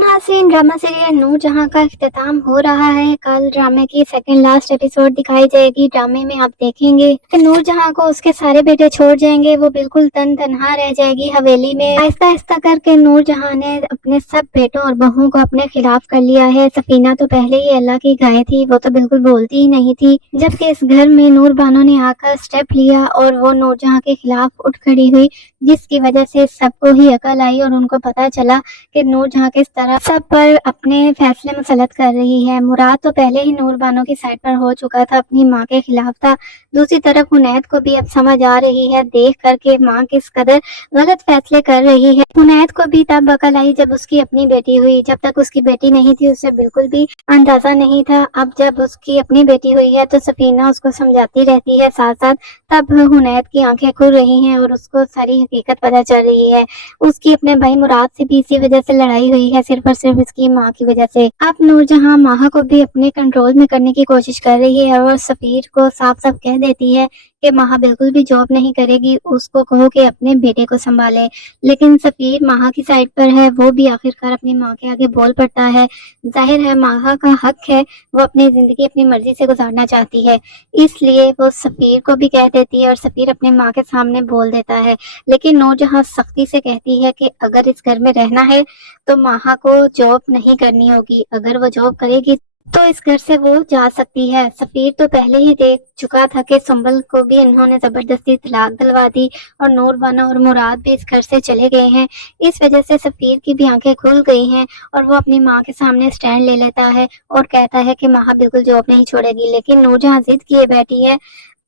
नाज़रीन, drama serial नूर जहां का इख्तिताम हो रहा है। कल ड्रामे की सेकंड लास्ट एपिसोड दिखाई जाएगी। ड्रामे में आप देखेंगे कि नूर जहां को उसके सारे बेटे छोड़ जाएंगे, वो बिल्कुल तन्हा रह जाएगी हवेली में। आहिस्ता आहिस्ता करके नूर जहां ने अपने सब बेटों और बहुओं को अपने खिलाफ कर लिया है। सफीना तो पहले ही अल्लाह की गाय थी, वो तो बिल्कुल बोलती ही नहीं थी, जबकि इस घर में नूर बानो ने आकर स्टेप लिया और वो नूर जहां के खिलाफ उठ खड़ी हुई, जिसकी वजह से सबको ही अकल आई और उनको पता चला कि नूर जहां किस तरह सब पर अपने फैसले मुसलत कर रही है। मुराद तो पहले ही नूर बानो की साइड पर हो चुका था, अपनी माँ के खिलाफ था। दूसरी तरफ हुनैद को भी अब समझ आ रही है, देख करके माँ किस कदर गलत फैसले कर रही है। हुनैद को भी तब अकल आई जब उसकी अपनी बेटी हुई। जब तक उसकी बेटी नहीं थी उसे बिल्कुल भी अंदाजा नहीं था। अब जब उसकी अपनी बेटी हुई है तो सफीना उसको समझाती रहती है साथ साथ। तब हुनैद की आंखें खुल रही हैं और उसको सारी हकीकत पता चल रही है। उसकी अपने भाई मुराद से भी इसी वजह से लड़ाई हुई है, सिर्फ और सिर्फ इसकी माँ की वजह से। अब नूरजहां माहा को भी अपने कंट्रोल में करने की कोशिश कर रही है और सफीर को साफ साफ कह देती है कि माहा बिल्कुल भी जॉब नहीं करेगी, उसको कहो कि अपने बेटे को संभाले। लेकिन सफीर माहा की साइड पर है, वो भी आखिरकार अपनी माँ के आगे बोल पड़ता है। जाहिर है माहा का हक है, वो अपनी जिंदगी अपनी मर्जी से गुजारना चाहती है, इसलिए वो सफीर को भी कह देती है और सफीर अपनी माँ के सामने बोल देता है। लेकिन नूरजहां सख्ती से कहती है कि अगर इस घर में रहना है तो माहा को जॉब नहीं करनी होगी, अगर वो जॉब करेगी तो इस घर से वो जा सकती है। सफीर तो पहले ही देख चुका था कि सुंबल को भी इन्होंने जबरदस्ती तलाक दिलवा दी और नूर बानो और मुराद भी इस घर से चले गए हैं। इस वजह से सफीर की भी आंखें खुल गई हैं और वो अपनी माँ के सामने स्टैंड ले लेता है और कहता है कि माहा बिल्कुल जॉब नहीं छोड़ेगी। लेकिन नूरजहां जिद किए बैठी है।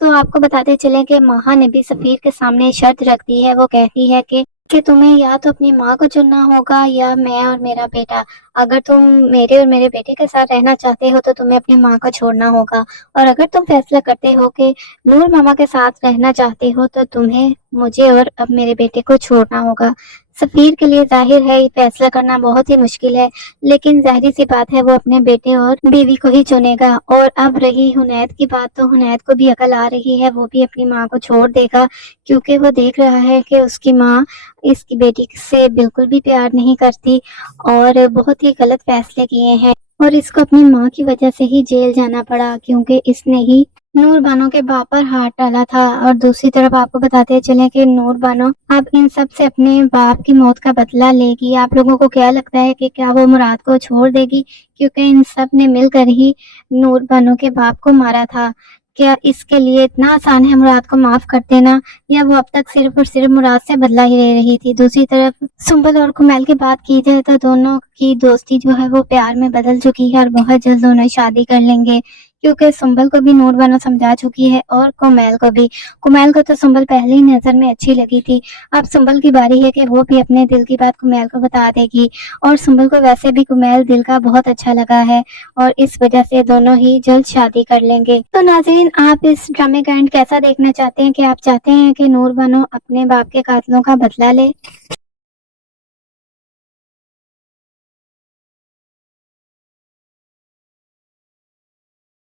तो आपको बताते चले कि माहा ने भी सफीर के सामने शर्त रख दी है। वो कहती है कि तुम्हें या तो अपनी माँ को चुनना होगा या मैं और मेरा बेटा। अगर तुम मेरे और मेरे बेटे के साथ रहना चाहते हो तो तुम्हें अपनी माँ को छोड़ना होगा, और अगर तुम फैसला करते हो कि नूर मामा के साथ रहना चाहते हो तो तुम्हें मुझे और अब मेरे बेटे को छोड़ना होगा। सफीर के लिए जाहिर है ये फैसला करना बहुत ही मुश्किल है, लेकिन जाहिर सी बात है वो अपने बेटे और बीवी को ही चुनेगा। और अब रही हुनैद की बात, तो हुनैद को भी अकल आ रही है, वो भी अपनी माँ को छोड़ देगा, क्योंकि वो देख रहा है कि उसकी माँ इसकी बेटी से बिल्कुल भी प्यार नहीं करती और बहुत ही गलत फैसले किए हैं। और इसको अपनी माँ की वजह से ही जेल जाना पड़ा, क्योंकि इसने ही नूर बानो के बाप पर हाथ डाला था। और दूसरी तरफ आपको बताते चले कि नूर बानो अब इन सब से अपने बाप की मौत का बदला लेगी। आप लोगों को क्या लगता है कि क्या वो मुराद को छोड़ देगी, क्योंकि इन सब ने मिलकर ही नूर बानो के बाप को मारा था। क्या इसके लिए इतना आसान है मुराद को माफ कर देना, या वो अब तक सिर्फ और सिर्फ मुराद से बदला ही ले रही थी। दूसरी तरफ सुंबल और कुमैल की बात की जाए तो दोनों की दोस्ती जो है वो प्यार में बदल चुकी है और बहुत जल्द दोनों शादी कर लेंगे, क्योंकि सुंबल को भी नूर बानो समझा चुकी है और कुमैल को भी। कुमैल को तो सुंबल पहले ही नजर में अच्छी लगी थी, अब सुंबल की बारी है कि वो भी अपने दिल की बात कुमैल को बता देगी। और सुंबल को वैसे भी कुमैल दिल का बहुत अच्छा लगा है और इस वजह से दोनों ही जल्द शादी कर लेंगे। तो नाज़रीन, आप इस ड्रामे का एंड कैसा देखना चाहते हैं? कि आप चाहते हैं कि नूर बानो अपने बाप के कातलों का बदला ले?